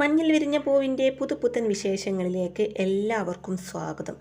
മഞ്ഞിൽ വിരിഞ്ഞ പൂവിൻ്റെ പുതുപുത്തൻ വിശേഷങ്ങളിലേക്ക് എല്ലാവർക്കും സ്വാഗതം.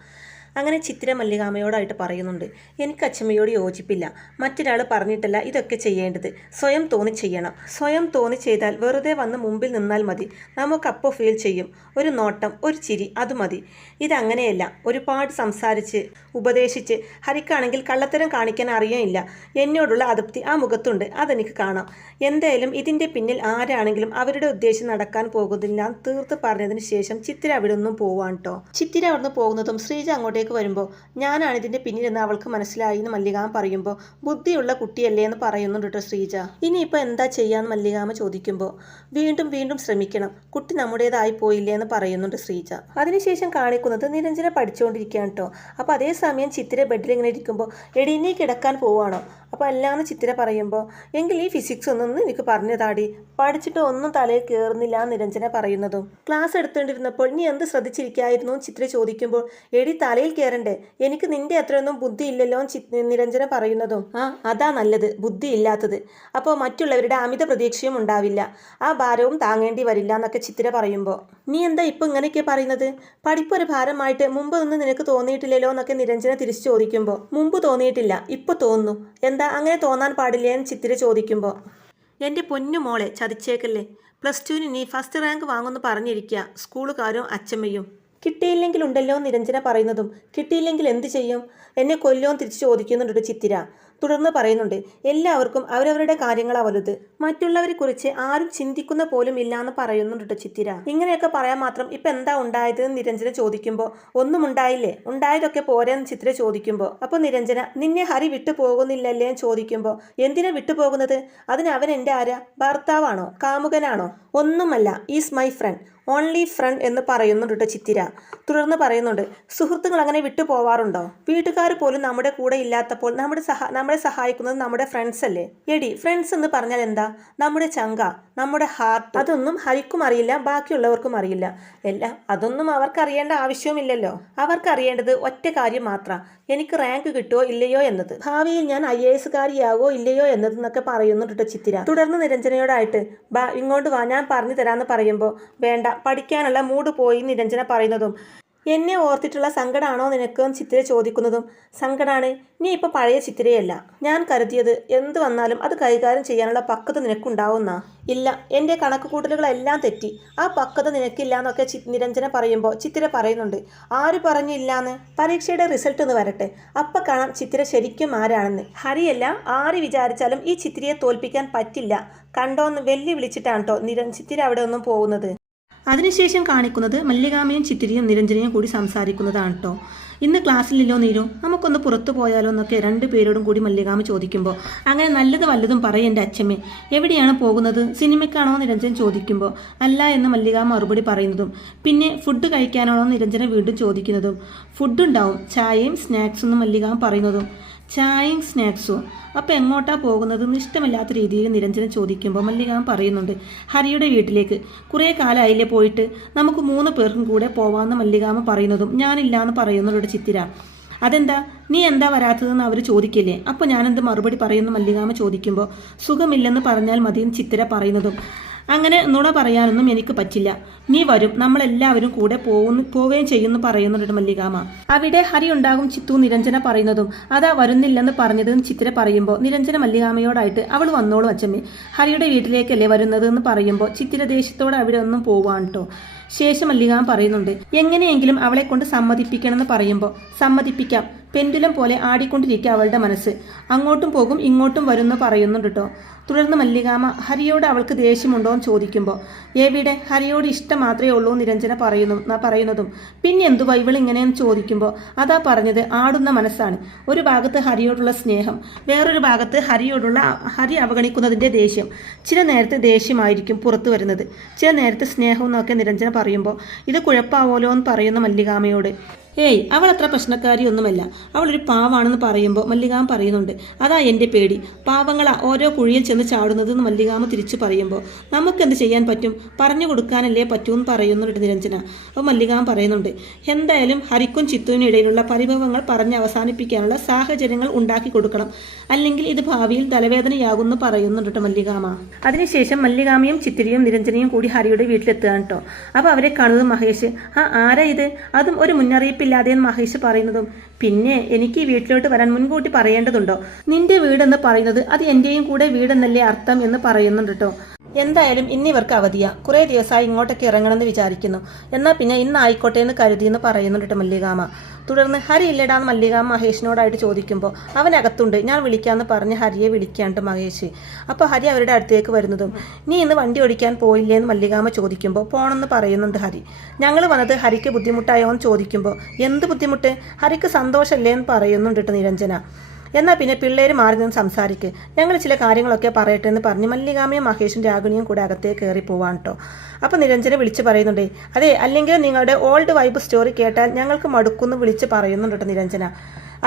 അങ്ങനെ ചിത്തിര മല്ലികാമ്മയോടായിട്ട് പറയുന്നുണ്ട്, എനിക്ക് അച്ഛമ്മയോട് യോജിപ്പില്ല. മറ്റൊരാൾ പറഞ്ഞിട്ടല്ല ഇതൊക്കെ ചെയ്യേണ്ടത്, സ്വയം തോന്നി ചെയ്യണം. സ്വയം തോന്നി ചെയ്താൽ വെറുതെ വന്ന് മുമ്പിൽ നിന്നാൽ മതി, നമുക്കപ്പോൾ ഫീൽ ചെയ്യും. ഒരു നോട്ടം, ഒരു ചിരി, അത് മതി. ഇതങ്ങനെയല്ല. ഒരുപാട് സംസാരിച്ച് ഉപദേശിച്ച് ഹരിക്കാണെങ്കിൽ കള്ളത്തരം കാണിക്കാൻ അറിയില്ല. എന്നോടുള്ള അതൃപ്തി ആ മുഖത്തുണ്ട്, അതെനിക്ക് കാണാം. എന്തായാലും ഇതിൻ്റെ പിന്നിൽ ആരാണെങ്കിലും അവരുടെ ഉദ്ദേശം നടക്കാൻ പോകുന്നില്ല തീർത്ത് പറഞ്ഞതിന് ശേഷം ചിത്തിര അവിടെ നിന്നും പോവാൻ കേട്ടോ. ചിത്തിര അവിടുന്ന് പോകുന്നതും ശ്രീജ അങ്ങോട്ടേക്ക് വരുമ്പോൾ ഞാനാണ് ഇതിൻ്റെ പിന്നിലെന്ന് അവൾക്ക് മനസ്സിലായി എന്ന് മല്ലികാമ്മ പറയുമ്പോൾ ബുദ്ധിയുള്ള കുട്ടിയല്ലേ എന്ന് പറയുന്നുണ്ട് കേട്ടോ ശ്രീജ. ഇനിയിപ്പോൾ എന്താ ചെയ്യാന്ന് മല്ലികാമ്മ ചോദിക്കുമ്പോൾ വീണ്ടും വീണ്ടും ശ്രമിക്കണം, കുട്ടി നമ്മുടേതായി പോയില്ലേ എന്ന് പറയുന്നുണ്ട് ശ്രീജ. അതിനുശേഷം കാണിക്കുന്നത് നിരഞ്ജന പഠിച്ചുകൊണ്ടിരിക്കുകയാണ് കേട്ടോ. അപ്പോൾ അതേസമയം ചിത്തിര ബെഡിൽ ഇങ്ങനെ ഇരിക്കുമ്പോൾ എടീനീ കിടക്കാൻ പോവാണോ? അപ്പോൾ അല്ലാന്ന് ചിത്തിര പറയുമ്പോൾ എങ്കിൽ ഈ ഫിസിക്സ് ഒന്നും എനിക്ക് പറഞ്ഞതാടി, പഠിച്ചിട്ട് ഒന്നും തലയിൽ കയറുന്നില്ല നിരഞ്ജന പറയുന്നതും. ക്ലാസ് എടുത്തുകൊണ്ടിരുന്നപ്പോൾ നീ എന്ത് ശ്രദ്ധിച്ചിരിക്കായിരുന്നു ചിത്ര ചോദിക്കുമ്പോൾ എടി തലയിൽ കയറണ്ടേ, എനിക്ക് നിന്റെ അത്രയൊന്നും ബുദ്ധി ഇല്ലല്ലോ നിരഞ്ജന പറയുന്നതും. അതാ നല്ലത്, ബുദ്ധി ഇല്ലാത്തത്. അപ്പോൾ മറ്റുള്ളവരുടെ അമിത പ്രതീക്ഷയും ഉണ്ടാവില്ല, ആ ഭാരവും താങ്ങേണ്ടി വരില്ല എന്നൊക്കെ ചിത്തിര പറയുമ്പോൾ നീ എന്താ ഇപ്പോൾ ഇങ്ങനെയൊക്കെ പറയുന്നത്? പഠിപ്പൊരു ഭാരമായിട്ട് മുമ്പ് ഒന്നും നിനക്ക് തോന്നിയിട്ടില്ലല്ലോ എന്നൊക്കെ നിരഞ്ജന തിരിച്ചു ചോദിക്കുമ്പോൾ മുമ്പ് തോന്നിയിട്ടില്ല, ഇപ്പോൾ തോന്നുന്നു. എന്താ അങ്ങനെ തോന്നാൻ പാടില്ലേ എന്ന് ചിത്തിര ചോദിക്കുമ്പോൾ എൻ്റെ പൊന്നു മോളെ ചതിച്ചേക്കല്ലേ, +2 നീ ഫസ്റ്റ് റാങ്ക് വാങ്ങുമെന്ന് പറഞ്ഞിരിക്കുക സ്കൂളുകാരും അച്ഛമ്മയും. കിട്ടിയില്ലെങ്കിൽ ഉണ്ടല്ലോ നിരഞ്ജന പറയുന്നതും കിട്ടിയില്ലെങ്കിൽ എന്ത് ചെയ്യും, എന്നെ കൊല്ലോന്ന് തിരിച്ചു ചോദിക്കുന്നുണ്ട് ചിത്തിര. തുടർന്ന് പറയുന്നുണ്ട് എല്ലാവർക്കും അവരവരുടെ കാര്യങ്ങളാ വലുത്, മറ്റുള്ളവരെ കുറിച്ച് ആരും ചിന്തിക്കുന്ന പോലും ഇല്ല എന്ന് പറയുന്നുണ്ട് ചിത്തിര. ഇങ്ങനെയൊക്കെ പറയാൻ മാത്രം ഇപ്പം എന്താ ഉണ്ടായത് എന്ന് നിരഞ്ജന ചോദിക്കുമ്പോൾ ഒന്നും ഉണ്ടായില്ലേ, ഉണ്ടായതൊക്കെ പോരെന്ന് ചിത്തിര ചോദിക്കുമ്പോൾ അപ്പോൾ നിരഞ്ജന നിന്നെ ഹരി വിട്ടു പോകുന്നില്ലല്ലേ എന്ന് ചോദിക്കുമ്പോൾ എന്തിനാ വിട്ടുപോകുന്നത്, അതിന് അവൻ എൻ്റെ ആരാ, ഭർത്താവാണോ, കാമുകനാണോ? ഒന്നുമല്ല, is my friend, only friend എന്ന് പറയുന്നുണ്ട് ചിത്തിര. തുടർന്ന് പറയുന്നുണ്ട് സുഹൃത്തുക്കൾ അങ്ങനെ വിട്ടു പോവാറുണ്ടോ? വീട്ടുകാർ പോലും നമ്മുടെ കൂടെ ഇല്ലാത്തപ്പോൾ നമ്മളെ സഹായിക്കുന്നത് നമ്മുടെ ഫ്രണ്ട്സ് അല്ലേ? എടി ഫ്രണ്ട്സ് എന്ന് പറഞ്ഞാൽ എന്താ, നമ്മുടെ ചങ്ക, നമ്മുടെ ഹാർട്ട്. അതൊന്നും ഹരിക്കും അറിയില്ല, ബാക്കിയുള്ളവർക്കും അറിയില്ല. അതൊന്നും അവർക്കറിയേണ്ട ആവശ്യവുമില്ലല്ലോ. അവർക്കറിയേണ്ടത് ഒറ്റ കാര്യം മാത്രം, എനിക്ക് റാങ്ക് കിട്ടുമോ ഇല്ലയോ എന്നത്, ഭാവിയിൽ ഞാൻ IAS കാരിയാവോ ഇല്ലയോ എന്നതെന്നൊക്കെ പറയുന്നുണ്ട് ചിത്തിര. തുടർന്ന് നിരഞ്ജനയോടായിട്ട് ഇങ്ങോട്ട് വാ ഞാൻ പറഞ്ഞു തരാമെന്ന് പറയുമ്പോൾ വേണ്ട, പഠിക്കാനുള്ള മൂഡ് പോയി നിരഞ്ജന പറയുന്നതും എന്നെ ഓർത്തിട്ടുള്ള സങ്കടമാണോ നിനക്കെന്ന് ചിത്തിര ചോദിക്കുന്നതും സങ്കടമാണ്, നീ ഇപ്പോൾ പഴയ ചിത്തിരയല്ല. ഞാൻ കരുതിയത് എന്ത് വന്നാലും അത് കൈകാര്യം ചെയ്യാനുള്ള പക്വത നിനക്കുണ്ടാവുന്ന. ഇല്ല, എൻ്റെ കണക്ക് കൂട്ടലുകളെല്ലാം തെറ്റി, ആ പക്വത നിനക്കില്ല എന്നൊക്കെ നിരഞ്ജന പറയുമ്പോൾ ചിത്തിര പറയുന്നുണ്ട് ആര് പറഞ്ഞില്ലാന്ന്, പരീക്ഷയുടെ റിസൾട്ട് ഒന്ന് വരട്ടെ, അപ്പം കാണാം ചിത്തിര ശരിക്കും ആരാണെന്ന്. ഹരിയല്ല, ആര് വിചാരിച്ചാലും ഈ ചിത്തിരയെ തോൽപ്പിക്കാൻ പറ്റില്ല, കണ്ടോന്ന് വെല്ലുവിളിച്ചിട്ടാണ് കേട്ടോ ചിത്തിര അവിടെ ഒന്നും പോകുന്നത്. അതിനുശേഷം കാണിക്കുന്നത് മല്ലികാമ്മയും ചിത്തിരിയും നിരഞ്ജനയും കൂടി സംസാരിക്കുന്നതാണ് കേട്ടോ. ഇന്ന് ക്ലാസ്സിലില്ലോ നീരു, നമുക്കൊന്ന് പുറത്തു പോയാലോ എന്നൊക്കെ 2 പേരോടും കൂടി മല്ലികാമ്മ ചോദിക്കുമ്പോൾ അങ്ങനെ നല്ലത് വല്ലതും പറയും എൻ്റെ അച്ഛമ്മേ, എവിടെയാണ് പോകുന്നത്, സിനിമയ്ക്കാണോ നിരഞ്ജൻ ചോദിക്കുമ്പോൾ അല്ല എന്ന് മല്ലികാമ്മ മറുപടി പറയുന്നതും പിന്നെ ഫുഡ് കഴിക്കാനാണോ നിരഞ്ജന വീണ്ടും ചോദിക്കുന്നതും ഫുഡുണ്ടാവും, ചായയും സ്നാക്സും എന്ന് മല്ലികാമ്മ പറയുന്നതും ചായയും സ്നാക്സും അപ്പോൾ എങ്ങോട്ടാ പോകുന്നത് എന്ന് ഇഷ്ടമില്ലാത്ത രീതിയിൽ നിരഞ്ജന ചോദിക്കുമ്പോൾ മല്ലികാമ്മ പറയുന്നുണ്ട് ഹരിയുടെ വീട്ടിലേക്ക്. കുറേ കാലമായില്ലേ പോയിട്ട്, നമുക്ക് 3 പേർക്കും കൂടെ പോവാമെന്ന് മല്ലികാമ്മ പറയുന്നതും ഞാനില്ല എന്ന് പറയുന്നവരുടെ ചിത്തിര. അതെന്താ നീ എന്താ വരാത്തതെന്ന് അവർ ചോദിക്കില്ലേ, അപ്പോൾ ഞാനെന്ത് മറുപടി പറയുന്നു മല്ലികാമ്മ ചോദിക്കുമ്പോൾ സുഖമില്ലെന്ന് പറഞ്ഞാൽ മതിയെന്ന് ചിത്തിര പറയുന്നതും അങ്ങനെ നുണ പറയാനൊന്നും എനിക്ക് പറ്റില്ല, നീ വരും, നമ്മളെല്ലാവരും കൂടെ പോവുകയും ചെയ്യുമെന്ന് പറയുന്നുണ്ട് മല്ലികാമ്മ. അവിടെ ഹരി ഉണ്ടാകും ചിത്തു നിരഞ്ജന പറയുന്നതും അതാ വരുന്നില്ലെന്ന് പറഞ്ഞതെന്ന് ചിത്തിര പറയുമ്പോൾ നിരഞ്ജന മല്ലികാമ്മയോടായിട്ട് അവൾ വന്നോളും അച്ഛമ്മേ, ഹരിയുടെ വീട്ടിലേക്കല്ലേ വരുന്നത് എന്ന് പറയുമ്പോൾ ചിത്തിര ദേഷ്യത്തോടെ അവിടെ ഒന്നും പോവാണ് കേട്ടോ. ശേഷം മല്ലികാമ്മ പറയുന്നുണ്ട് എങ്ങനെയെങ്കിലും അവളെ കൊണ്ട് സമ്മതിപ്പിക്കണമെന്ന് പറയുമ്പോൾ സമ്മതിപ്പിക്കാം, പെൻഡുലം പോലെ ആടിക്കൊണ്ടിരിക്കുക അവളുടെ മനസ്സ്, അങ്ങോട്ടും പോകും ഇങ്ങോട്ടും വരുമെന്ന് പറയുന്നുണ്ട് കേട്ടോ. തുടർന്ന് മല്ലികാമ്മ ഹരിയോട് അവൾക്ക് ദേഷ്യമുണ്ടോ എന്ന് ചോദിക്കുമ്പോൾ എവിടെ, ഹരിയോട് ഇഷ്ടം മാത്രമേ ഉള്ളൂ നിരഞ്ജന പറയുന്നതും പിന്നെ എന്തുവാ ഇവൾ ഇങ്ങനെയെന്ന് ചോദിക്കുമ്പോൾ അതാ പറഞ്ഞത് ആടുന്ന മനസ്സാണ്, ഒരു ഭാഗത്ത് ഹരിയോടുള്ള സ്നേഹം, വേറൊരു ഭാഗത്ത് ഹരി അവഗണിക്കുന്നതിൻ്റെ ദേഷ്യം. ചില നേരത്തെ ദേഷ്യമായിരിക്കും പുറത്തു വരുന്നത്, ചില നേരത്തെ സ്നേഹം എന്നൊക്കെ നിരഞ്ജന പറയുമ്പോൾ ഇത് കുഴപ്പമാവുമല്ലോ എന്ന് പറയുന്ന മല്ലികാമ്മയോട് ഏയ് അവൾ അത്ര പ്രശ്നക്കാരിയൊന്നുമല്ല, അവളൊരു പാവാണെന്ന് പറയുമ്പോൾ മല്ലികാമ പറയുന്നുണ്ട്. അതാ എൻ്റെ പേടി, പാവങ്ങളാ ഓരോ കുഴിയിൽ ചെന്ന് ചാടുന്നതെന്ന് മല്ലികാമ തിരിച്ചു പറയുമ്പോൾ നമുക്കെന്ത് ചെയ്യാൻ പറ്റും, പറഞ്ഞു കൊടുക്കാനല്ലേ പറ്റൂന്ന് പറയുന്നുണ്ട് നിരഞ്ജന. അപ്പോൾ മല്ലികാമ പറയുന്നുണ്ട്, എന്തായാലും ഹരിക്കും ചിത്തുവിനും ഇടയിലുള്ള പരിഭവങ്ങൾ പറഞ്ഞ് അവസാനിപ്പിക്കാനുള്ള സാഹചര്യങ്ങൾ ഉണ്ടാക്കി കൊടുക്കണം, അല്ലെങ്കിൽ ഇത് ഭാവിയിൽ തലവേദനയാകുമെന്ന് പറയുന്നുണ്ട് മല്ലികാമ. അതിനുശേഷം മല്ലികാമയും ചിത്തിരിയും നിരഞ്ജനയും കൂടി ഹരിയുടെ വീട്ടിലെത്തുകയാണ് കേട്ടോ. അപ്പോൾ അവരെ കാണുന്നത് മഹേഷ്. ആരാ ഇത്, അതും ഒരു മുന്നറിയിപ്പില്ലാതെയെന്ന് മഹേഷ് പറയുന്നതും. പിന്നെ എനിക്ക് ഈ വീട്ടിലോട്ട് വരാൻ മുൻകൂട്ടി പറയേണ്ടതുണ്ടോ, നിന്റെ വീടെന്ന് പറയുന്നത് അത് എൻ്റെയും കൂടെ വീടെന്നല്ലേ അർത്ഥം എന്ന് പറയുന്നുണ്ട് കേട്ടോ. എന്തായാലും ഇന്നിവർക്ക് അവധിയാ, കുറേ ദിവസമായി ഇങ്ങോട്ടൊക്കെ ഇറങ്ങണമെന്ന് വിചാരിക്കുന്നു, എന്നാൽ പിന്നെ ഇന്ന് ആയിക്കോട്ടെ എന്ന് കരുതിയെന്ന് പറയുന്നുണ്ട് കേട്ടോ മല്ലികാമ. തുടർന്ന് ഹരി ഇല്ലടാന്ന് മല്ലികാമ മഹേഷിനോടായിട്ട് ചോദിക്കുമ്പോൾ അവനകത്തുണ്ട്, ഞാൻ വിളിക്കാമെന്ന് പറഞ്ഞ് ഹരിയെ വിളിക്കാണ്ട് മഹേഷ്. അപ്പോൾ ഹരി അവരുടെ അടുത്തേക്ക് വരുന്നതും, നീ ഇന്ന് വണ്ടി ഓടിക്കാൻ പോയില്ലേ എന്ന് മല്ലികാമ ചോദിക്കുമ്പോൾ പോകണമെന്ന് പറയുന്നുണ്ട് ഹരി. ഞങ്ങൾ വന്നത് ഹരിക്ക് ബുദ്ധിമുട്ടായോ എന്ന് ചോദിക്കുമ്പോൾ എന്ത് ബുദ്ധിമുട്ട്, ഹരിക്ക് സന്തോഷമല്ലേ എന്ന് പറയുന്നുണ്ട് കേട്ടോ നിരഞ്ജന. എന്നാൽ പിന്നെ പിള്ളേർ മാറി നിന്ന് സംസാരിക്ക്, ഞങ്ങൾ ചില കാര്യങ്ങളൊക്കെ പറയട്ടെ എന്ന് പറഞ്ഞ് മല്ലികാമയും മഹേഷും രാഗിണിയും കൂടെ അകത്തേക്ക് കയറി പോവാണ് കേട്ടോ. അപ്പോൾ നിരഞ്ജന വിളിച്ച് പറയുന്നുണ്ടേ, അതെ അല്ലെങ്കിൽ നിങ്ങളുടെ ഓൾഡ് വൈബ് സ്റ്റോറി കേട്ടാൽ ഞങ്ങൾക്ക് മടുക്കുമെന്ന് വിളിച്ച് പറയുന്നുണ്ട് കേട്ടോ നിരഞ്ജന.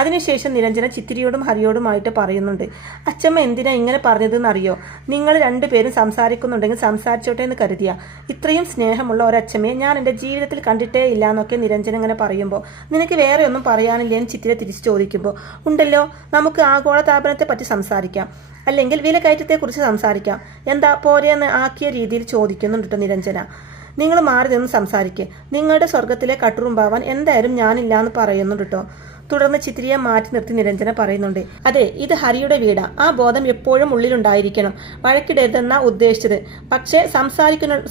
അതിനുശേഷം നിരഞ്ജന ചിത്തിരിയോടും ഹരിയോടുമായിട്ട് പറയുന്നുണ്ട്, അച്ചമ്മ എന്തിനാ ഇങ്ങനെ പറഞ്ഞതെന്നറിയോ, നിങ്ങൾ രണ്ടുപേരും സംസാരിക്കുന്നുണ്ടെങ്കിൽ സംസാരിച്ചോട്ടെ എന്ന് കരുതിയ, ഇത്രയും സ്നേഹമുള്ള ഒരച്ചമ്മയെ ഞാൻ എൻ്റെ ജീവിതത്തിൽ കണ്ടിട്ടേ ഇല്ല എന്നൊക്കെ നിരഞ്ജന ഇങ്ങനെ പറയുമ്പോൾ, നിനക്ക് വേറെ ഒന്നും പറയാനില്ലേ എന്ന് ചിത്തിര തിരിച്ച് ചോദിക്കുമ്പോൾ, ഉണ്ടല്ലോ, നമുക്ക് ആഗോളതാപനത്തെ പറ്റി സംസാരിക്കാം, അല്ലെങ്കിൽ വിലക്കയറ്റത്തെക്കുറിച്ച് സംസാരിക്കാം, എന്താ പോരെയെന്ന് ആക്കിയ രീതിയിൽ ചോദിക്കുന്നുണ്ട് കേട്ടോ നിരഞ്ജന. നിങ്ങൾ മാറി നിന്ന് സംസാരിക്കുക, നിങ്ങളുടെ സ്വർഗത്തിലെ കട്ടുറുമ്പാവാൻ എന്തായാലും ഞാനില്ല എന്ന് പറയുന്നുണ്ട് കേട്ടോ. തുടർന്ന് ചിത്തിരിയെ മാറ്റി നിർത്തി നിരഞ്ജന പറയുന്നുണ്ട്, അതെ ഇത് ഹരിയുടെ വീടാ, ആ ബോധം എപ്പോഴും ഉള്ളിലുണ്ടായിരിക്കണം, വഴക്കിടരുതെന്നാ ഉദ്ദേശിച്ചത്, പക്ഷേ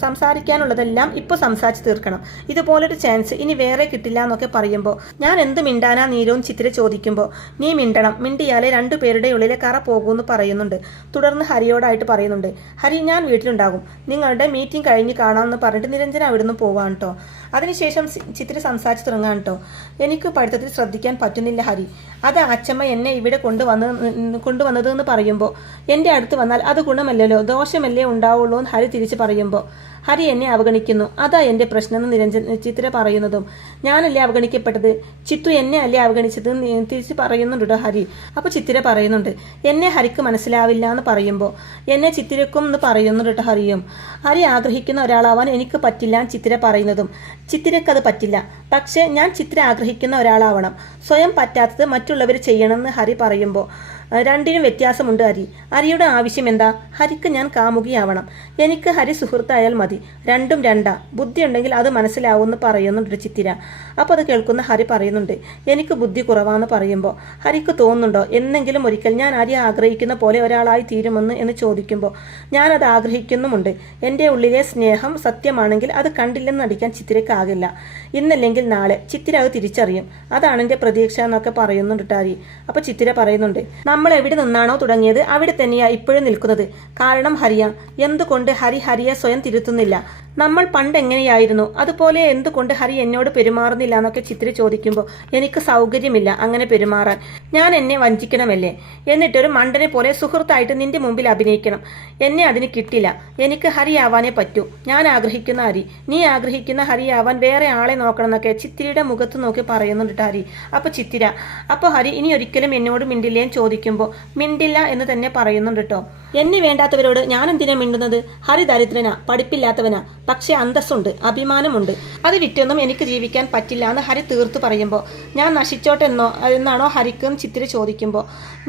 സംസാരിക്കാനുള്ളതെല്ലാം ഇപ്പോൾ സംസാരിച്ച് തീർക്കണം, ഇതുപോലൊരു ചാൻസ് ഇനി വേറെ കിട്ടില്ല എന്നൊക്കെ പറയുമ്പോൾ, ഞാൻ എന്ത് മിണ്ടാനാ നീരവും ചിത്തിര ചോദിക്കുമ്പോൾ, നീ മിണ്ടണം, മിണ്ടിയാലേ രണ്ടുപേരുടെ ഉള്ളിലെ കറ പോകൂന്ന് പറയുന്നുണ്ട്. തുടർന്ന് ഹരിയോടായിട്ട് പറയുന്നുണ്ട്, ഹരി ഞാൻ വീട്ടിലുണ്ടാകും, നിങ്ങളുടെ മീറ്റിംഗ് കഴിഞ്ഞ് കാണാമെന്ന് പറഞ്ഞിട്ട് നിരഞ്ജന അവിടുന്ന് പോവാണ് കേട്ടോ. അതിനുശേഷം ചിത്തിര സംസാരിച്ച് തുടങ്ങാൻ കേട്ടോ. എനിക്ക് പഠിത്തത്തിൽ ശ്രദ്ധിക്കാൻ പറ്റുന്നില്ല ഹരി, അത് അച്ചമ്മ എന്നെ ഇവിടെ കൊണ്ടുവന്നതെന്ന് പറയുമ്പോൾ, എൻ്റെ അടുത്ത് വന്നാൽ അത് ഗുണമല്ലല്ലോ ദോഷമല്ലേ ഉണ്ടാവുള്ളൂ എന്ന് ഹരി തിരിച്ച് പറയുമ്പോൾ, ഹരി എന്നെ അവഗണിക്കുന്നു, അതാ എൻ്റെ പ്രശ്നം എന്ന് ചിത്തിര പറയുന്നതും, ഞാനല്ലേ അവഗണിക്കപ്പെട്ടത്, ചിത്തു എന്നെ അല്ലേ അവഗണിച്ചത് തിരിച്ച് പറയുന്നുണ്ട് ഹരി. അപ്പോൾ ചിത്തിര പറയുന്നുണ്ട്, എന്നെ ഹരിക്ക് മനസ്സിലാവില്ല എന്ന് പറയുമ്പോൾ, എന്നെ ചിത്തിരക്കും എന്ന് പറയുന്നുണ്ട് ഹരിയും. ഹരി ആഗ്രഹിക്കുന്ന ഒരാളാവാൻ എനിക്ക് പറ്റില്ല ചിത്തിര പറയുന്നതും, ചിത്തിരക്കത് പറ്റില്ല, പക്ഷേ ഞാൻ ചിത്തിര ആഗ്രഹിക്കുന്ന ഒരാളാവണം, സ്വയം പറ്റാത്തത് മറ്റുള്ളവർ ചെയ്യണമെന്ന് ഹരി പറയുമ്പോൾ, രണ്ടിനും വ്യത്യാസമുണ്ട് ഹരിയുടെ ആവശ്യം എന്താ, ഹരിക്ക് ഞാൻ കാമുകിയാവണം, എനിക്ക് ഹരി സുഹൃത്തായാൽ മതി, രണ്ടും രണ്ടാ, ബുദ്ധി ഉണ്ടെങ്കിൽ അത് മനസ്സിലാവുമെന്ന് പറയുന്നുണ്ട് ചിത്തിര. അപ്പോൾ അത് കേൾക്കുന്ന ഹരി പറയുന്നുണ്ട്, എനിക്ക് ബുദ്ധി കുറവാന്ന് പറയുമ്പോൾ, ഹരിക്ക് തോന്നുന്നുണ്ടോ എന്നെങ്കിലും ഒരിക്കൽ ഞാൻ ഹരി ആഗ്രഹിക്കുന്ന പോലെ ഒരാളായി തീരുമെന്ന് എന്ന് ചോദിക്കുമ്പോൾ, ഞാനത് ആഗ്രഹിക്കുന്നുമുണ്ട്, എൻ്റെ ഉള്ളിലെ സ്നേഹം സത്യമാണെങ്കിൽ അത് കണ്ടില്ലെന്ന് നടിക്കാൻ ചിത്തിരക്കാകില്ല, ഇന്നല്ലെങ്കിൽ നാളെ ചിത്തിര അത് തിരിച്ചറിയും, അതാണ് എൻ്റെ പ്രതീക്ഷ എന്നൊക്കെ പറയുന്നുണ്ട് ഹരി. അപ്പോൾ ചിത്തിര പറയുന്നുണ്ട്, നമ്മൾ എവിടെ നിന്നാണോ തുടങ്ങിയത് അവിടെ തന്നെയാ ഇപ്പോഴും നിൽക്കുന്നത്, കാരണം ഹരിയ, എന്തുകൊണ്ട് ഹരിയെ സ്വയം തിരുത്തുന്നില്ല, നമ്മൾ പണ്ട് എങ്ങനെയായിരുന്നു അതുപോലെ എന്തുകൊണ്ട് ഹരി എന്നോട് പെരുമാറുന്നില്ല എന്നൊക്കെ ചിത്തിര ചോദിക്കുമ്പോൾ, എനിക്ക് സൗകര്യമില്ല അങ്ങനെ പെരുമാറാൻ, ഞാൻ എന്നെ വഞ്ചിക്കണമല്ലേ, എന്നിട്ടൊരു മണ്ടനെ പോലെ സുഹൃത്തായിട്ട് നിന്റെ മുമ്പിൽ അഭിനയിക്കണം, എന്നെ അതിന് കിട്ടില്ല, എനിക്ക് ഹരിയാവാനേ പറ്റൂ, ഞാൻ ആഗ്രഹിക്കുന്ന ഹരി, നീ ആഗ്രഹിക്കുന്ന ഹരിയാവാൻ വേറെ ആളെ നോക്കണം എന്നൊക്കെ ചിത്തിരയുടെ മുഖത്ത് നോക്കി പറയുന്നുണ്ട് ഹരി. അപ്പോൾ ഹരി ഇനി ഒരിക്കലും എന്നോട് മിണ്ടില്ലേന്ന് ചോദിക്കുമ്പോൾ, മിണ്ടില്ല എന്ന് തന്നെ പറയുന്നുണ്ട് കേട്ടോ. എന്നെ വേണ്ടാത്തവരോട് ഞാൻ എന്തിനാ മിണ്ടുന്നത്, ഹരി ദരിദ്രനാ, പഠിപ്പില്ലാത്തവനാ, പക്ഷെ അന്തസ്സുണ്ട്, അഭിമാനമുണ്ട്, അത് വിറ്റൊന്നും എനിക്ക് ജീവിക്കാൻ പറ്റില്ല എന്ന് ഹരി തീർത്തു പറയുമ്പോൾ, ഞാൻ എന്നാണോ ഹരിക്കും ചിത്തിര ചോദിക്കുമ്പോൾ,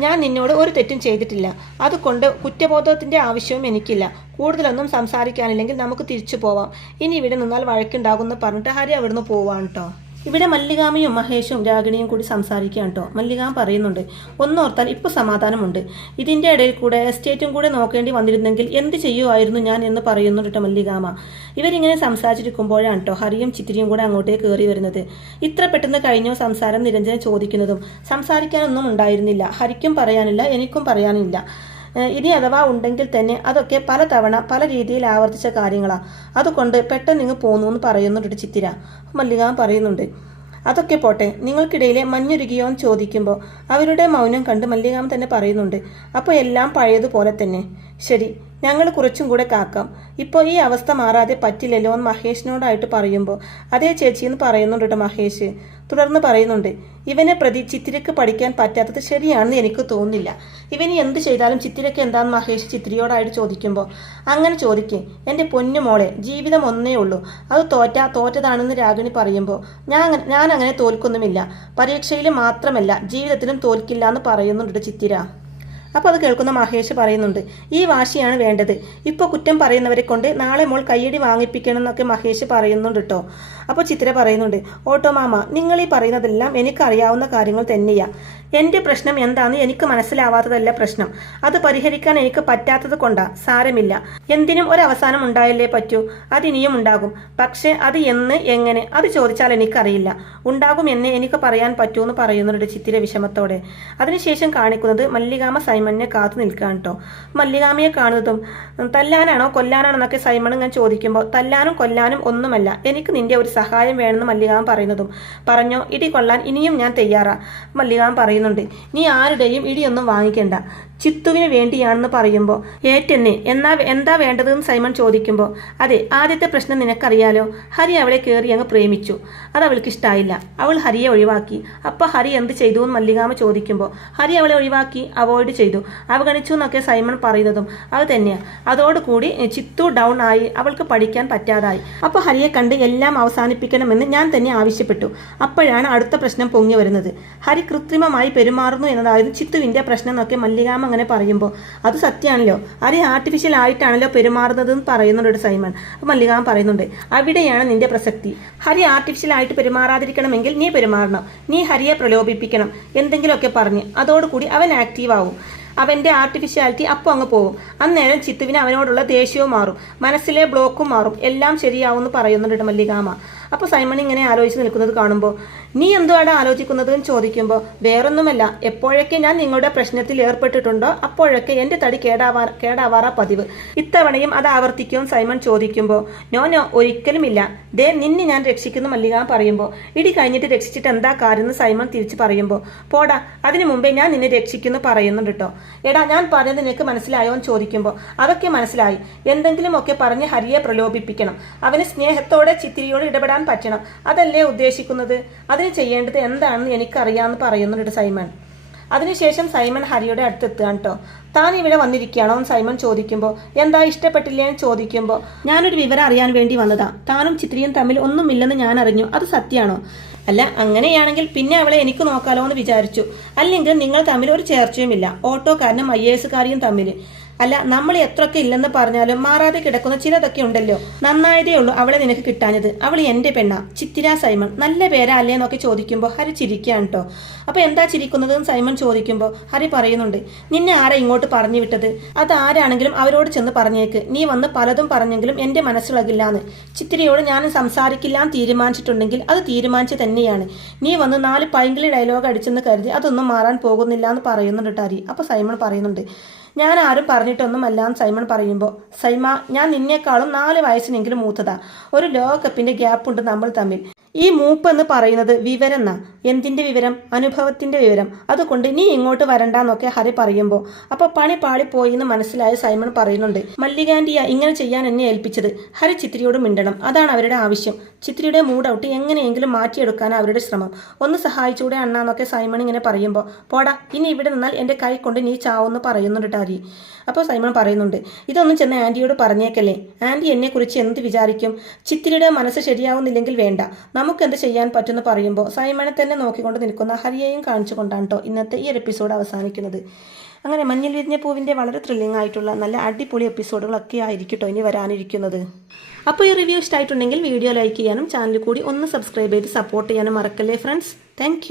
ഞാൻ നിന്നോട് ഒരു തെറ്റും ചെയ്തിട്ടില്ല, അതുകൊണ്ട് കുറ്റബോധത്തിൻ്റെ ആവശ്യവും എനിക്കില്ല, കൂടുതലൊന്നും സംസാരിക്കാനില്ലെങ്കിൽ നമുക്ക് തിരിച്ചു പോവാം, ഇനി ഇവിടെ നിന്നാൽ വഴക്കുണ്ടാകുമെന്ന് പറഞ്ഞിട്ട് ഹരി അവിടുന്ന് പോവാണ് കേട്ടോ. ഇവിടെ മല്ലികാമയും മഹേഷും രാഗിണിയും കൂടി സംസാരിക്കുകയാണ് കേട്ടോ. മല്ലികാമ പറയുന്നുണ്ട്, ഒന്നോർത്താൽ ഇപ്പോൾ സമാധാനമുണ്ട്, ഇതിൻ്റെ ഇടയിൽ കൂടെ എസ്റ്റേറ്റും കൂടെ നോക്കേണ്ടി വന്നിരുന്നെങ്കിൽ എന്ത് ചെയ്യുമായിരുന്നു ഞാൻ എന്ന് പറയുന്നുണ്ട് കേട്ടോ മല്ലികാമ. ഇവരിങ്ങനെ സംസാരിച്ചിരിക്കുമ്പോഴാണ് കേട്ടോ ഹരിയും ചിത്തിരിയും കൂടെ അങ്ങോട്ടേക്ക് കയറി വരുന്നത്. ഇത്ര പെട്ടെന്ന് കഴിഞ്ഞോ സംസാരം നിരഞ്ജന ചോദിക്കുന്നതും, സംസാരിക്കാനൊന്നും ഉണ്ടായിരുന്നില്ല, ഹരിക്കും പറയാനില്ല, എനിക്കും പറയാനില്ല, ഇനി അഥവാ ഉണ്ടെങ്കിൽ തന്നെ അതൊക്കെ പലതവണ പല രീതിയിൽ ആവർത്തിച്ച കാര്യങ്ങളാണ്, അതുകൊണ്ട് പെട്ടെന്ന് ഇങ്ങ് പോന്നു എന്ന് പറയുന്നുണ്ട് ചിത്തിര. മല്ലികാമ പറയുന്നുണ്ട്, അതൊക്കെ പോട്ടെ, നിങ്ങൾക്കിടയിലെ മഞ്ഞുരുകിയോ എന്ന് ചോദിക്കുമ്പോൾ അവരുടെ മൗനം കണ്ട് മല്ലികാമ തന്നെ പറയുന്നുണ്ട്, അപ്പോൾ എല്ലാം പഴയതുപോലെ തന്നെ, ശരി, ഞങ്ങൾ കുറച്ചും കൂടെ കാക്കാം. ഇപ്പോൾ ഈ അവസ്ഥ മാറാതെ പറ്റില്ലല്ലോ എന്ന് മഹേഷിനോടായിട്ട് പറയുമ്പോൾ അതേ ചേച്ചി എന്ന് പറയുന്നുണ്ട് കേട്ടോ മഹേഷ്. തുടർന്ന് പറയുന്നുണ്ട്, ഇവനെ പ്രതി ചിത്തിരക്ക് പഠിക്കാൻ പറ്റാത്തത് ശരിയാണെന്ന് എനിക്ക് തോന്നുന്നില്ല. ഇവന് എന്ത് ചെയ്താലും ചിത്തിരക്ക് എന്താണെന്ന് മഹേഷ് ചിത്തിരയോടായിട്ട് ചോദിക്കുമ്പോൾ അങ്ങനെ ചോദിക്കേ, എൻ്റെ പൊന്നു മോളെ, ജീവിതം ഒന്നേ ഉള്ളൂ, അത് തോറ്റതാണെന്ന് രാഗിണി പറയുമ്പോൾ ഞാൻ അങ്ങനെ തോൽക്കൊന്നുമില്ല, പരീക്ഷയിൽ മാത്രമല്ല ജീവിതത്തിലും തോൽക്കില്ല എന്ന് പറയുന്നുണ്ട് ചിത്തിര. അപ്പോൾ അത് കേൾക്കുന്ന മഹേഷ് പറയുന്നുണ്ട്, ഈ വാശിയാണ് വേണ്ടത്. ഇപ്പോൾ കുറ്റം പറയുന്നവരെ കൊണ്ട് നാളെ മോൾ കയ്യടി വാങ്ങിപ്പിക്കണം എന്നൊക്കെ മഹേഷ് പറയുന്നുണ്ട് കേട്ടോ. അപ്പോൾ ചിത്ര പറയുന്നുണ്ട്, ഓട്ടോ മാമ, നിങ്ങൾ ഈ പറയുന്നതെല്ലാം എനിക്കറിയാവുന്ന കാര്യങ്ങൾ തന്നെയാണ്. എൻ്റെ പ്രശ്നം എന്താണെന്ന് എനിക്ക് മനസ്സിലാവാത്തതല്ല പ്രശ്നം. അത് പരിഹരിക്കാൻ എനിക്ക് പറ്റാത്തത് കൊണ്ടാ. സാരമില്ല, എന്തിനും ഒരവസാനം ഉണ്ടായല്ലേ പറ്റൂ. അതിനിയും ഉണ്ടാകും. പക്ഷേ അത് എന്ന് എങ്ങനെ അത് ചോദിച്ചാൽ എനിക്കറിയില്ല. ഉണ്ടാകും എന്നേ എനിക്ക് പറയാൻ പറ്റൂ എന്ന് പറയുന്നുണ്ട് ചിത്തിര വിഷമത്തോടെ. അതിനുശേഷം കാണിക്കുന്നത് മല്ലികാമ സൈമണിനെ കാത്തു നിൽക്കുകയാണ് കേട്ടോ. മല്ലികാമയെ കാണുന്നതും തല്ലാനാണോ കൊല്ലാനാണോ എന്നൊക്കെ സൈമൺ ഞാൻ ചോദിക്കുമ്പോൾ തല്ലാനും കൊല്ലാനും ഒന്നുമല്ല, എനിക്ക് നിന്റെ ഒരു സഹായം വേണമെന്ന് മല്ലികാമ പറയുന്നതും പറഞ്ഞോ ഇടി കൊള്ളാൻ ഇനിയും ഞാൻ തയ്യാറാ. മല്ലികാമ പറയുന്നുണ്ട്, നീ ആരുടെയും ഇടിയൊന്നും വാങ്ങിക്കേണ്ട, ചിത്തുവിന് വേണ്ടിയാണെന്ന് പറയുമ്പോൾ ഏറ്റെന്നെ എന്താ വേണ്ടതെന്ന് സൈമൺ ചോദിക്കുമ്പോൾ അതെ, ആദ്യത്തെ പ്രശ്നം നിനക്കറിയാലോ, ഹരി അവളെ കയറി അങ്ങ് പ്രേമിച്ചു. അത് അവൾക്ക് ഇഷ്ടമായില്ല, അവൾ ഹരിയെ ഒഴിവാക്കി. അപ്പോൾ ഹരി എന്ത് ചെയ്തു എന്ന് മല്ലികാമ ചോദിക്കുമ്പോൾ ഹരി അവളെ ഒഴിവാക്കി, അവോയ്ഡ് ചെയ്തു, അവഗണിച്ചു എന്നൊക്കെ സൈമൺ പറയുന്നതും അത് തന്നെയാണ്. അതോടുകൂടി ചിത്തു ഡൗൺ ആയി, അവൾക്ക് പഠിക്കാൻ പറ്റാതായി. അപ്പോൾ ഹരിയെ കണ്ട് എല്ലാം അവസാനിപ്പിക്കണമെന്ന് ഞാൻ തന്നെ ആവശ്യപ്പെട്ടു. അപ്പോഴാണ് അടുത്ത പ്രശ്നം പൊങ്ങി വരുന്നത്. ഹരി കൃത്രിമമായി പെരുമാറുന്നു എന്നതായിരുന്നു ചിത്തുവിൻ്റെ പ്രശ്നം എന്നൊക്കെ മല്ലികാമ അങ്ങനെ പറയുമ്പോൾ അത് സത്യമാണല്ലോ, ഹരി ആർട്ടിഫിഷ്യൽ ആയിട്ടാണല്ലോ പെരുമാറുന്നതെന്ന് പറയുന്നുണ്ട് സൈമൺ. അപ്പോൾ മല്ലികാമ പറയുന്നുണ്ട്, അവിടെയാണ് നിന്റെ പ്രസക്തി. ഹരി ആർട്ടിഫിഷ്യൽ ആയിട്ട് പെരുമാറാതിരിക്കണമെങ്കിൽ നീ പെരുമാറണം, നീ ഹരിയെ പ്രലോഭിപ്പിക്കണം എന്തെങ്കിലുമൊക്കെ പറഞ്ഞ്, അതോടുകൂടി അവൻ ആക്റ്റീവ് ആവും. അവൻ്റെ ആർട്ടിഫിഷ്യാലിറ്റി അപ്പോൾ അങ്ങ് പോകും. അന്നേരം ചിത്തുവിന് അവനോടുള്ള ദേഷ്യവും മാറും, മനസ്സിലെ ബ്ലോക്കും മാറും, എല്ലാം ശരിയാവും എന്ന് പറയുന്നുണ്ട് മല്ലികാമ. അപ്പോൾ സൈമൺ ഇങ്ങനെ ആലോചിച്ച് നിൽക്കുന്നത് കാണുമ്പോൾ നീ എന്തുവാണ് ആലോചിക്കുന്നതെന്ന് ചോദിക്കുമ്പോൾ വേറൊന്നുമല്ല, എപ്പോഴൊക്കെ ഞാൻ നിങ്ങളുടെ പ്രശ്നത്തിൽ ഏർപ്പെട്ടിട്ടുണ്ടോ അപ്പോഴൊക്കെ എൻ്റെ തടി കേടാവാറാ പതിവ്. ഇത്തവണയും അത് ആവർത്തിക്കുമെന്ന് സൈമൺ ചോദിക്കുമ്പോൾ നോ ഒരിക്കലുമില്ല, നിന്നെ ഞാൻ രക്ഷിക്കുന്നു മല്ലികാമ പറയുമ്പോൾ ഇടി കഴിഞ്ഞിട്ട് രക്ഷിച്ചിട്ട് എന്താ കാര്യം സൈമൺ തിരിച്ചു പറയുമ്പോൾ പോടാ, അതിനു മുമ്പേ ഞാൻ നിന്നെ രക്ഷിക്കുന്നു പറയുന്നുണ്ട് കേട്ടോ. എടാ, ഞാൻ പറഞ്ഞത് നിനക്ക് മനസ്സിലായോ എന്ന് ചോദിക്കുമ്പോൾ അതൊക്കെ മനസ്സിലായി, എന്തെങ്കിലും ഒക്കെ പറഞ്ഞ് ഹരിയെ പ്രലോഭിപ്പിക്കണം, അവന് സ്നേഹത്തോടെ ചിത്തിരിയോട് ഇടപെടാൻ പറ്റണം, അതല്ലേ ഉദ്ദേശിക്കുന്നത്. അതിന് ചെയ്യേണ്ടത് എന്താണെന്ന് എനിക്കറിയാമെന്ന് പറയുന്നുണ്ട് സൈമൺ. അതിനുശേഷം സൈമൺ ഹരിയുടെ അടുത്തെത്തുകയാണ് കേട്ടോ. താൻ ഇവിടെ വന്നിരിക്കുകയാണോ എന്ന് സൈമൺ ചോദിക്കുമ്പോൾ എന്താ ഇഷ്ടപ്പെട്ടില്ലേ എന്ന് ചോദിക്കുമ്പോൾ ഞാനൊരു വിവരം അറിയാൻ വേണ്ടി വന്നതാ, താനും ചിത്രിയും തമ്മിൽ ഒന്നുമില്ലെന്ന് ഞാൻ അറിഞ്ഞു, അത് സത്യമാണോ? അല്ല, അങ്ങനെയാണെങ്കിൽ പിന്നെ അവളെ എനിക്ക് നോക്കാലോ എന്ന് വിചാരിച്ചു. അല്ലെങ്കിൽ നിങ്ങൾ തമ്മിൽ ഒരു ചേർച്ചയുമില്ല, ഓട്ടോക്കാരനും IAS-കാരിയും തമ്മിൽ. അല്ല, നമ്മൾ എത്രയൊക്കെ ഇല്ലെന്ന് പറഞ്ഞാലും മാറാതെ കിടക്കുന്ന ചിലതൊക്കെ ഉണ്ടല്ലോ. നന്നായതേ ഉള്ളൂ അവളെ നിനക്ക് കിട്ടാഞ്ഞത്, അവൾ എൻ്റെ പെണ്ണാ. ചിത്തിര സൈമൺ നല്ല പേരാ അല്ലേ എന്നൊക്കെ ചോദിക്കുമ്പോൾ ഹരി ചിരിക്കുകയാണ് കേട്ടോ. അപ്പോൾ എന്താ ചിരിക്കുന്നത് എന്ന് സൈമൺ ചോദിക്കുമ്പോൾ ഹരി പറയുന്നുണ്ട്, നിന്നെ ആരാ ഇങ്ങോട്ട് പറഞ്ഞു വിട്ടത്? അതാരാണെങ്കിലും അവരോട് ചെന്ന് പറഞ്ഞേക്ക്, നീ വന്ന് പലതും പറഞ്ഞെങ്കിലും എൻ്റെ മനസ്സിളകില്ലാന്ന്. ചിത്തിരയോട് ഞാൻ സംസാരിക്കില്ല എന്ന് തീരുമാനിച്ചിട്ടുണ്ടെങ്കിൽ അത് തീരുമാനിച്ച് തന്നെയാണ്. നീ വന്ന് 4 പൈങ്കിളി ഡയലോഗ് അടിച്ചെന്ന് കരുതി അതൊന്നും മാറാൻ പോകുന്നില്ല എന്ന് പറയുന്നുണ്ട് ഹരി. അപ്പോൾ സൈമൺ പറയുന്നുണ്ട്, ഞാൻ ആരും പറഞ്ഞിട്ടൊന്നുമല്ല എന്ന് സൈമൺ പറയുമ്പോൾ സൈമ, ഞാൻ നിന്നേക്കാളും 4 വയസ്സിനെങ്കിലും മൂത്തതാ. ഒരു ലോകകപ്പിൻ്റെ ഗ്യാപ്പുണ്ട് നമ്മൾ തമ്മിൽ. ഈ മൂപ്പെന്ന് പറയുന്നത് വിവരം എന്നാ. എന്തിൻ്റെ വിവരം? അനുഭവത്തിൻ്റെ വിവരം. അതുകൊണ്ട് നീ ഇങ്ങോട്ട് വരണ്ടെന്നൊക്കെ ഹരി പറയുമ്പോൾ അപ്പോൾ പണി പാളിപ്പോയി എന്ന് മനസ്സിലായ സൈമൺ പറയുന്നുണ്ട്, മല്ലികാൻഡിയ ഇങ്ങനെ ചെയ്യാൻ എന്നെ ഏൽപ്പിച്ചത്. ഹരി ചിത്രിയോട് മിണ്ടണം, അതാണ് അവരുടെ ആവശ്യം. ചിത്രിയുടെ മൂഡ് ഔട്ട് എങ്ങനെയെങ്കിലും മാറ്റിയെടുക്കാൻ അവരുടെ ശ്രമം. ഒന്ന് സഹായിച്ചൂടെ അണ്ണാന്നൊക്കെ സൈമൺ ഇങ്ങനെ പറയുമ്പോൾ പോടാ, ഇനി ഇവിടെ നിന്നാൽ എൻ്റെ കൈ കൊണ്ട് നീ ചാവെന്ന് പറയുന്നുണ്ട് ഹരി. അപ്പോൾ സൈമൺ പറയുന്നുണ്ട്, ഇതൊന്നും ചെന്ന് ആൻറ്റിയോട് പറഞ്ഞേക്കല്ലേ, ആൻറ്റി എന്നെക്കുറിച്ച് എന്ത് വിചാരിക്കും? ചിത്രിയുടെ മനസ്സ് ശരിയാവുന്നില്ലെങ്കിൽ വേണ്ട, നമുക്കെന്ത് ചെയ്യാൻ പറ്റുമെന്ന് പറയുമ്പോൾ സൈമണെ തന്നെ നോക്കിക്കൊണ്ട് നിൽക്കുന്ന ഹരിയെയും കാണിച്ചുകൊണ്ടാണ് കേട്ടോ ഇന്നത്തെ ഈ ഒരു എപ്പിസോഡ് അവസാനിക്കുന്നത്. അങ്ങനെ മഞ്ഞിൽ വിരിഞ്ഞ പൂവിൻ്റെ വളരെ ത്രില്ലിംഗ് ആയിട്ടുള്ള നല്ല അടിപൊളി എപ്പിസോഡുകളൊക്കെ ആയിരിക്കും കേട്ടോ ഇനി വരാനിരിക്കുന്നത്. അപ്പോൾ ഈ റിവ്യൂ ഇഷ്ടമായിട്ടുണ്ടെങ്കിൽ വീഡിയോ ലൈക്ക് ചെയ്യാനും ചാനൽ കൂടി ഒന്ന് സബ്സ്ക്രൈബ് ചെയ്ത് സപ്പോർട്ട് ചെയ്യാനും മറക്കല്ലേ ഫ്രണ്ട്സ്. താങ്ക്